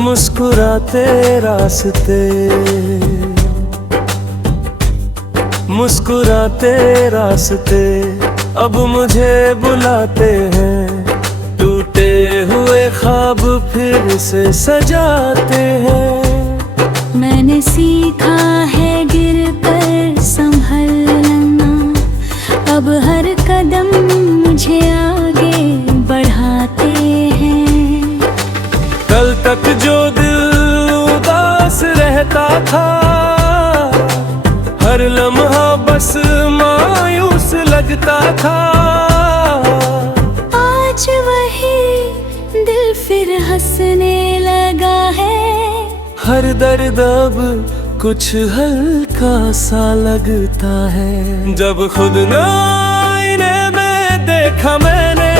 मुस्कुराते रास्ते, मुस्कुराते रास्ते अब मुझे बुलाते हैं। टूटे हुए ख्वाब फिर से सजाते हैं। मैंने सीखा है गिर कर संभलना, अब हर कदम मुझे आगे बढ़ाते हैं। कल तक जो दिल उदास रहता था, हर लम्हा बस मायूस लगता था। आज वही दिल फिर हंसने लगा है। हर दर्द अब कुछ हल्का सा लगता है। जब खुद न आईने में देखा मैंने,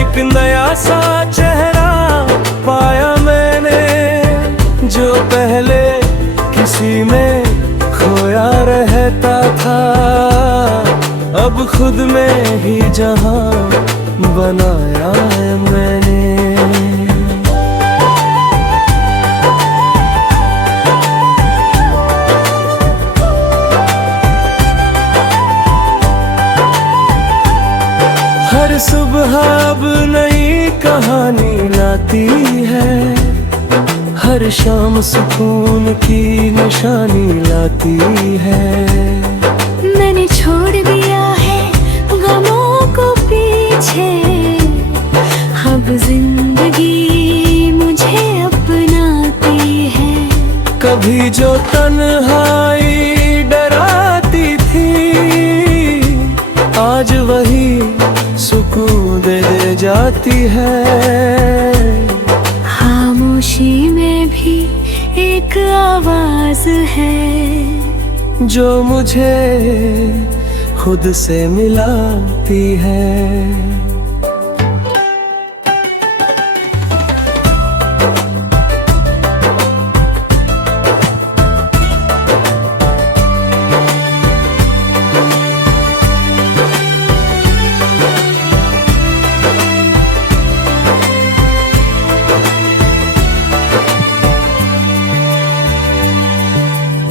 एक नया सा चेहरा पाया मैंने। जो पहले किसी में खोया रहता था, अब खुद में ही जहां बनाया है मैंने। हर सुबह अब नई कहानी लाती है, हर शाम सुकून की निशानी लाती है। मैंने छोड़ दिया है गमों को पीछे, अब जिंदगी मुझे अपनाती है। कभी जो तन्हाई डराती थी, आज वही सुकून दे जाती है। खामोशी में भी एक आवाज है, जो मुझे खुद से मिलाती है।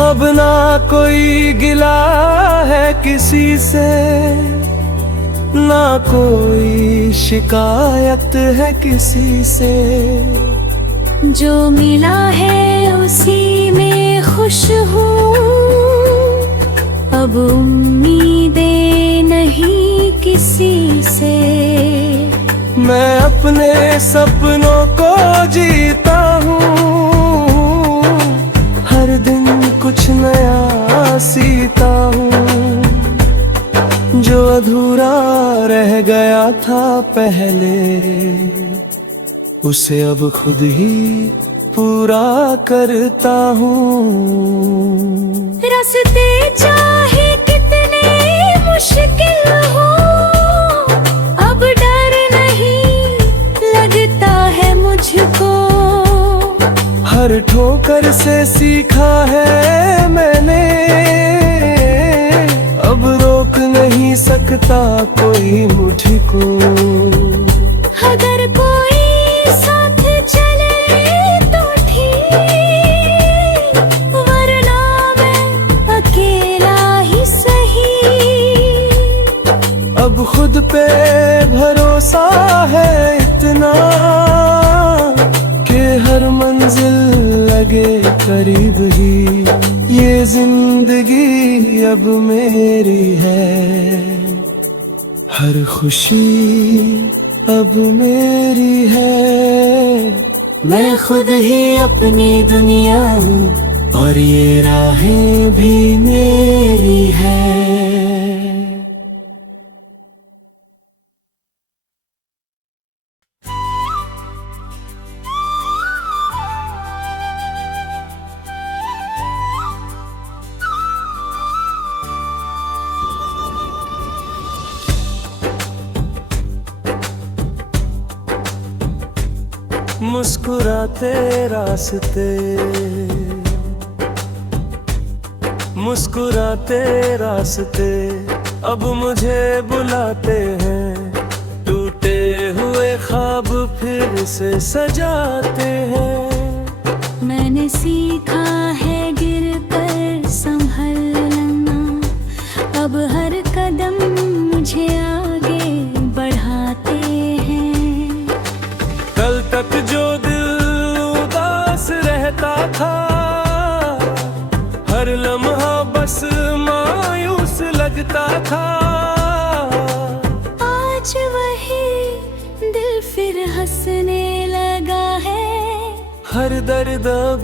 अब ना कोई गिला है किसी से, ना कोई शिकायत है किसी से। जो मिला है उसी में खुश हूँ, अब उम्मीदें नहीं किसी से। मैं अपने सपनों को जीता हूँ, हर दिन कुछ नया सीता हूँ। जो अधूरा रह गया था पहले, उसे अब खुद ही पूरा करता हूँ। रास्ते चाहे कितने मुश्किल हो, अब डर नहीं लगता है मुझको। हर ठोकर से सीखा है मैंने, अब रोक नहीं सकता कोई मुझको। अगर कोई साथ चले तो ठीक, वरना मैं अकेला ही सही। अब खुद पे भरोसा है इतना, कि हर मंजिल लगे करीब ही। ये जिंदगी अब मेरी है, हर खुशी अब मेरी है। मैं खुद ही अपनी दुनिया हूँ, और ये राहें भी मेरी है। मुस्कुराते रास्ते, मुस्कुराते रास्ते अब मुझे बुलाते हैं। टूटे हुए ख्वाब फिर से सजाते हैं। मैंने सीखा है गिर कर संभलना, अब हर कदम मुझे आगे बढ़ाते हैं। कल तक जो दिल उदास रहता था, हर लम्हा बस मायूस लगता था। आज वही दिल फिर हंसने लगा है। हर दर्द अब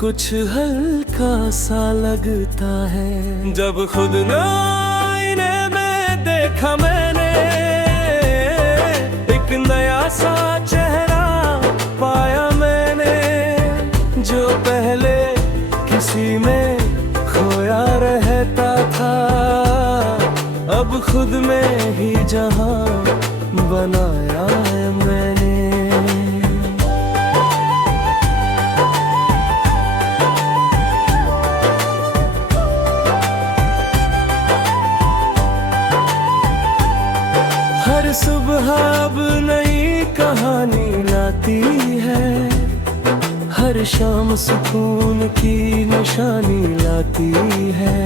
कुछ हल्का सा लगता है। जब खुद न आईने में देखा मैंने, एक नया सा चेहरा पाया मैंने। जो पहले किसी में खोया रहता था, अब खुद में ही जहां बनाया है मैंने। हर सुबह अब नई कहानी लाती है, हर शाम सुकून की निशानी लाती है।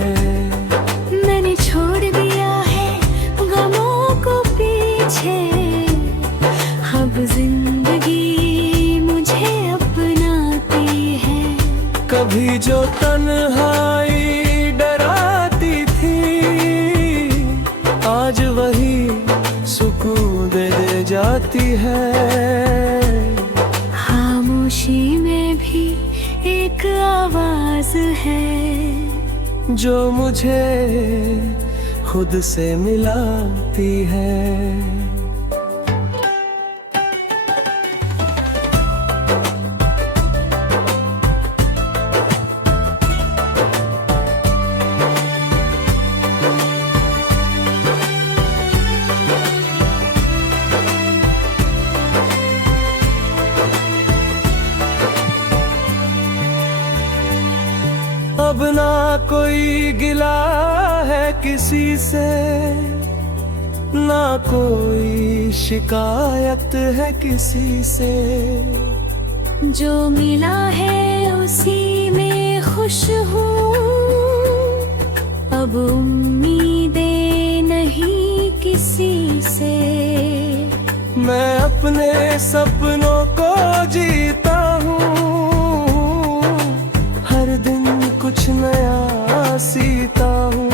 मैंने छोड़ दिया है गमों को पीछे, अब जिंदगी मुझे अपनाती है। कभी जो तन्हाई डराती थी, आज वही सुकून दे जाती है। खामोशी में भी एक आवाज है, जो मुझे खुद से मिलाती है। अब ना कोई गिला है किसी से, ना कोई शिकायत है किसी से। जो मिला है उसी में खुश हूँ, अब उम्मीदें नहीं किसी से। मैं अपने सपनों को जीता हूँ, हर दिन कुछ नया सीता हूँ।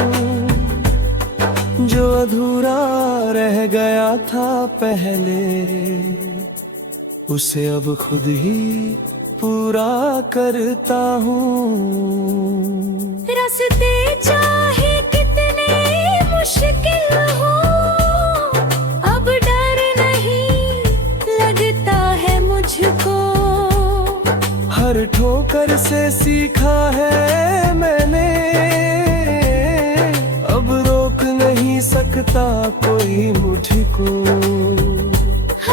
जो अधूरा रह गया था पहले, उसे अब खुद ही पूरा करता हूँ। रास्ते चाहे कितने मुश्किल हो, अब डर नहीं लगता है मुझको। हर ठोकर से सीखा है मैंने, अब रोक नहीं सकता कोई मुझको।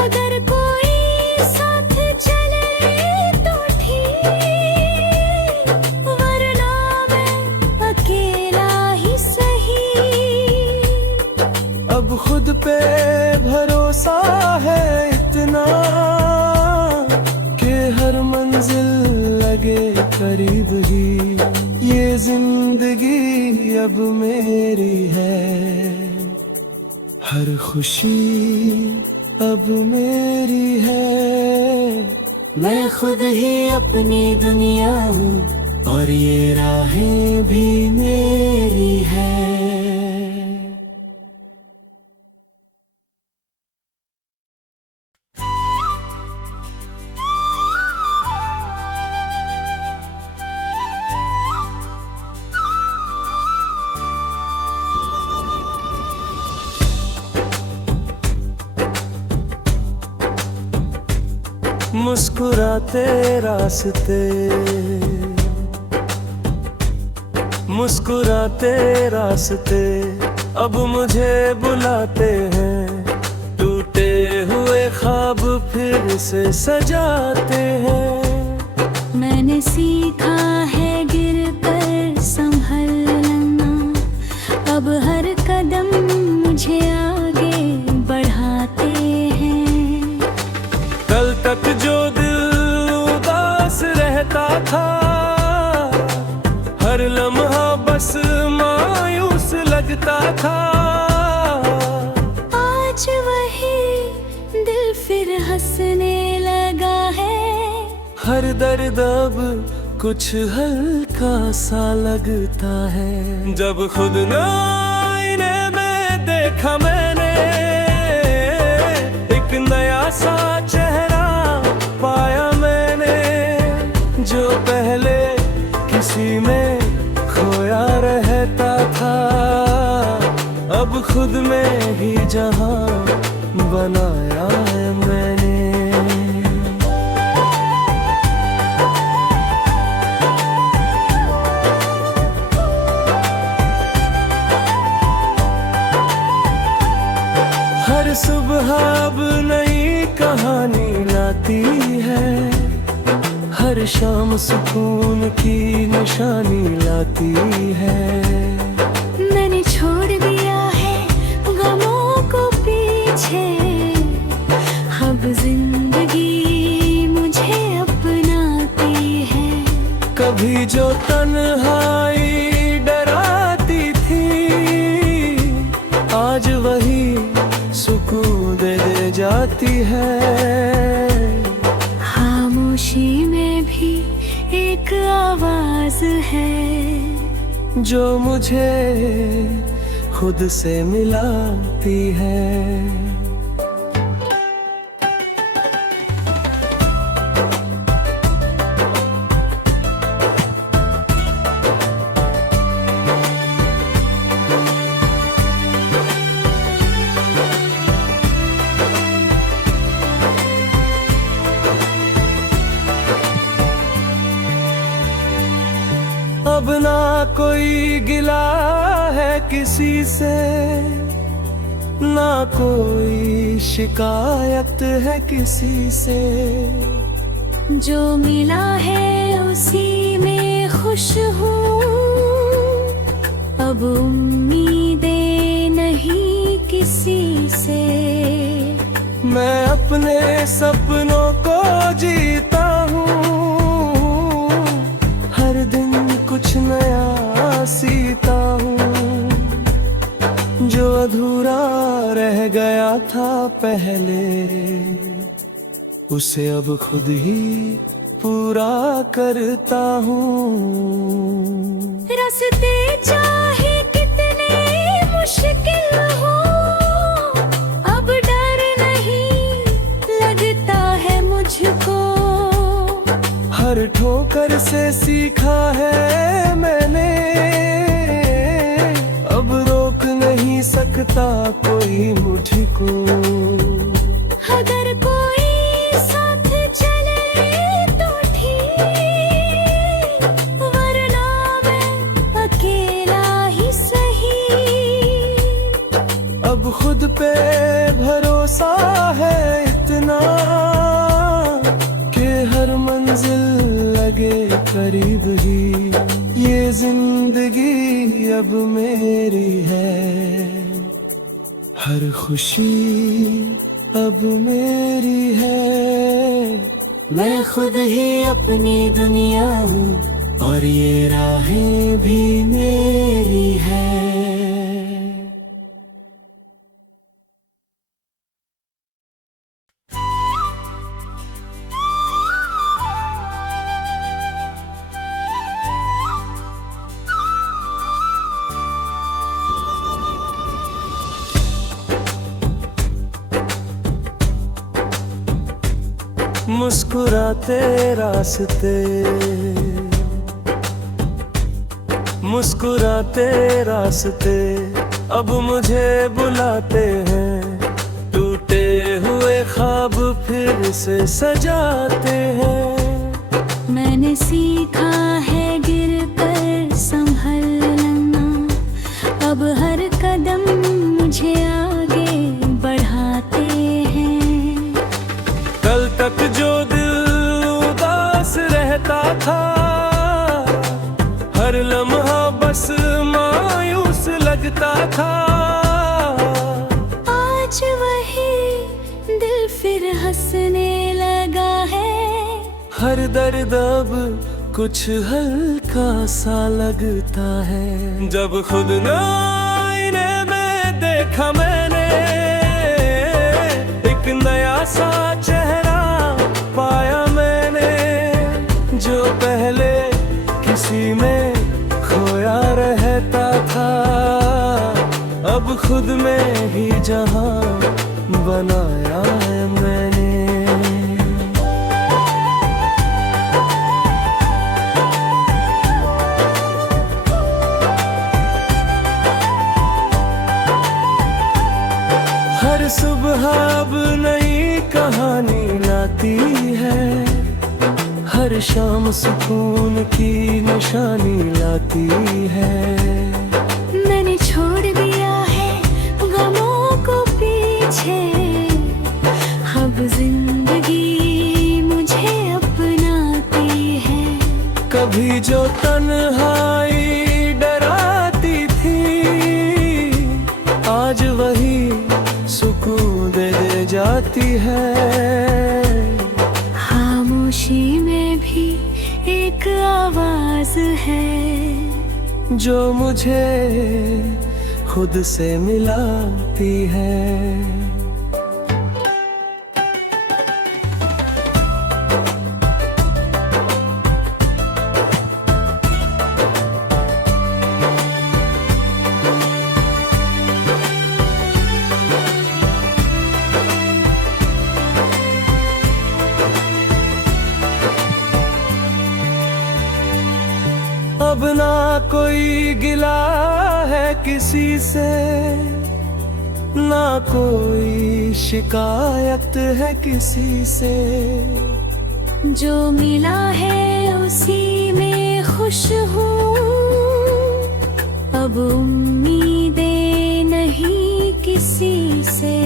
अगर कोई साथ चले तो ठीक, वरना मैं अकेला ही सही। अब खुद पे भरोसा है इतना, कि हर मंजिल लगे करीब ही। ये जिंदगी अब मेरी है, हर खुशी अब मेरी है। मैं खुद ही अपनी दुनिया हूँ, और ये राहें भी मेरी है। मुस्कुराते रास्ते, मुस्कुराते रास्ते अब मुझे बुलाते हैं। टूटे हुए ख्वाब फिर से सजाते हैं। मैंने सीखा है गिर कर संभलना, अब हर कदम मुझे आगे बढ़ाते हैं। लगता था, हर लम्हा बस मायूस लगता था। आज वही दिल फिर हंसने लगा है, हर दर्द अब कुछ हल्का सा लगता है। जब खुद न आईने में देखा मैंने, एक नया सा चेहरा पाया मैंने, जो पहले किसी में खोया रहता था, अब खुद में ही जहां बनाया है मैंने। हर सुबह अब नई कहानी लाती है, हर शाम सुकून की निशानी लाती है। मैंने छोड़ दिया है गमों को पीछे, अब जिंदगी मुझे अपनाती है। कभी जो तन्हाई डराती थी, आज वही सुकून दे जाती है। खामोशी में भी एक आवाज है, जो मुझे खुद से मिलाती है। अब ना कोई गिला है किसी से, ना कोई शिकायत है किसी से। जो मिला है उसी में खुश हूँ, अब उम्मीदें नहीं किसी से। मैं अपने सपनों को जीता हूँ, हर दिन कुछ नया सीता हूँ। जो अधूरा रह गया था पहले, उसे अब खुद ही पूरा करता हूँ। रास्ते चाहे कितने मुश्किल हो, अब डर नहीं लगता है मुझको। हर ठोकर से सीखा है मैंने, अब रोक नहीं सकता कोई मुझको। अगर कोई साथ चले तो ठीक, वरना मैं अकेला ही सही। अब खुद पे भरोसा है इतना, कि हर मंजिल लगे करीब ही। ये जिंदगी अब मेरी है, हर खुशी अब मेरी है। मैं खुद ही अपनी दुनिया हूँ, और ये राहें भी मेरी है। मुस्कुराते रास्ते, मुस्कुराते रास्ते अब मुझे बुलाते हैं। टूटे हुए ख्वाब फिर से सजाते हैं। मैंने सीखा है गिर कर संभलना, अब हर कदम मुझे आगे बढ़ाते हैं। कल तक जो दिल उदास रहता था, हर लम्हा बस मायूस लगता था। आज वही दिल फिर हंसने लगा है, हर दर्द अब कुछ हल्का सा लगता है। जब खुद न आईने में देखा मैंने, एक नया सा चेहरा पाया मैंने, जो पहले किसी में खोया रहता था, अब खुद में ही जहां बनाया है मैंने। हर सुबह अब नई कहानी लाती है, हर शाम सुकून की निशानी लाती है। मैंने छोड़ दिया है गमों को पीछे, अब जिंदगी मुझे अपनाती है। कभी जो तन्हाई डराती थी, आज वही सुकून दे जाती है। खामोशी में भी एक आवाज है, जो मुझे खुद से मिलाती है। अब ना कोई गिला है किसी से, ना कोई शिकायत है किसी से। जो मिला है उसी में खुश हूँ, अब उम्मीदें नहीं किसी से।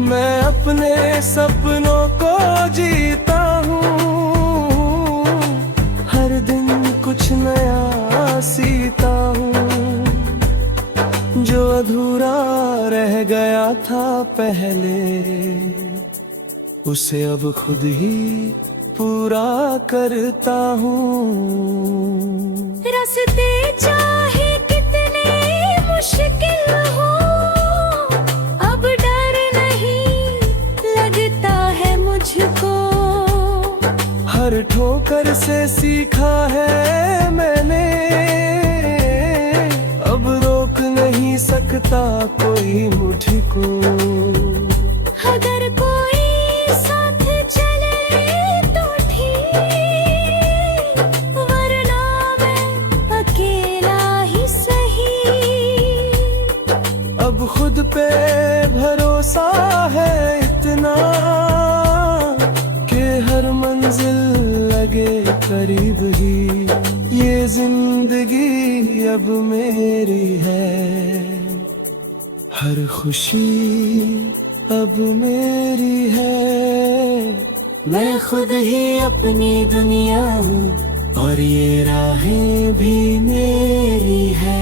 मैं अपने सपनों को जीता हूँ, हर दिन कुछ नया सीता हूँ। जो अधूरा रह गया था पहले, उसे अब खुद ही पूरा करता हूँ। रास्ते चाहे कितने मुश्किल हो, अब डर नहीं लगता है मुझको। हर ठोकर से सीखा है मैंने, अब रोक नहीं सकता कोई मुझको। अगर कोई साथ चले तो ठीक, वरना मैं अकेला ही सही। अब खुद पे भरोसा है इतना, कि हर मंजिल लगे करीब ही। ये जिंदगी अब मेरी है, हर खुशी अब मेरी है। मैं खुद ही अपनी दुनिया हूँ, और ये राहें भी मेरी है।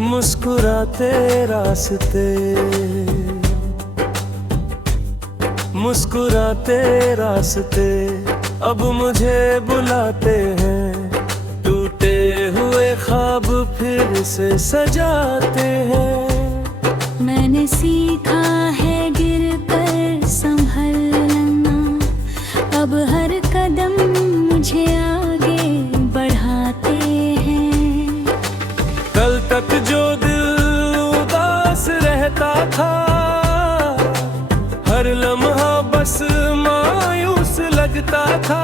मुस्कुराते रास्ते, मुस्कुराते रास्ते अब मुझे बुलाते हैं। टूटे हुए ख्वाब फिर से सजाते हैं। मैंने सीखा है गिर कर संभलना, अब हर कदम मुझे आगे बढ़ाते हैं। कल तक जो दिल उदास रहता था, हर लम्हा बस मायूस लगता था।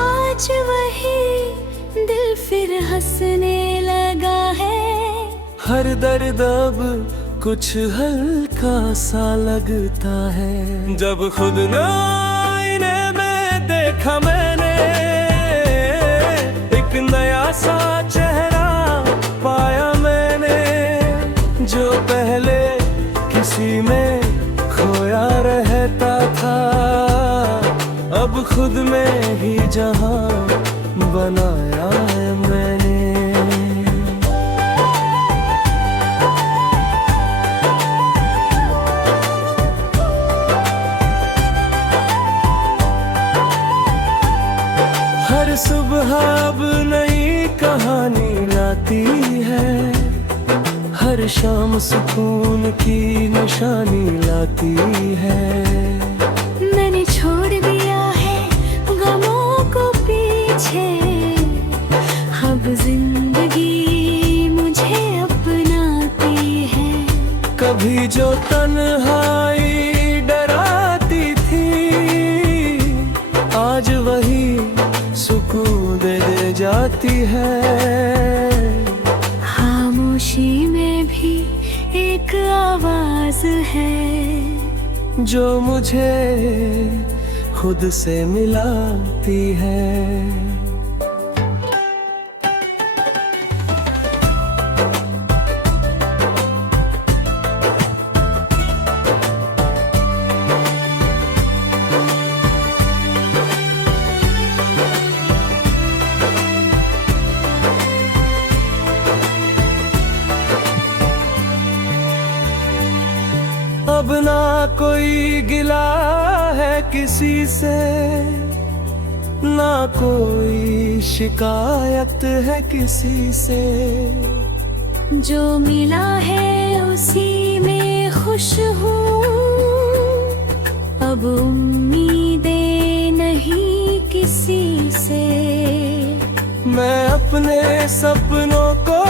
आज वही दिल फिर हंसने लगा है। हर दर्द अब कुछ हल्का सा लगता है। जब खुद न आईने में देखा मैंने, एक नया सा चेहरा पाया मैंने, जहां बनाया है मैंने। हर सुबह अब नई कहानी लाती है, हर शाम सुकून की निशानी लाती है। मैंने छोड़ दिया है गमों को पीछे, अब जिंदगी मुझे अपनाती है। कभी जो तन्हाई डराती थी, आज वही सुकून दे जाती है। खामोशी में भी एक आवाज है, जो मुझे खुद से मिलाती है। अब ना कोई गिला है किसी से, ना कोई शिकायत है किसी से। जो मिला है उसी में खुश हूँ, अब उम्मीदें नहीं किसी से। मैं अपने सपनों को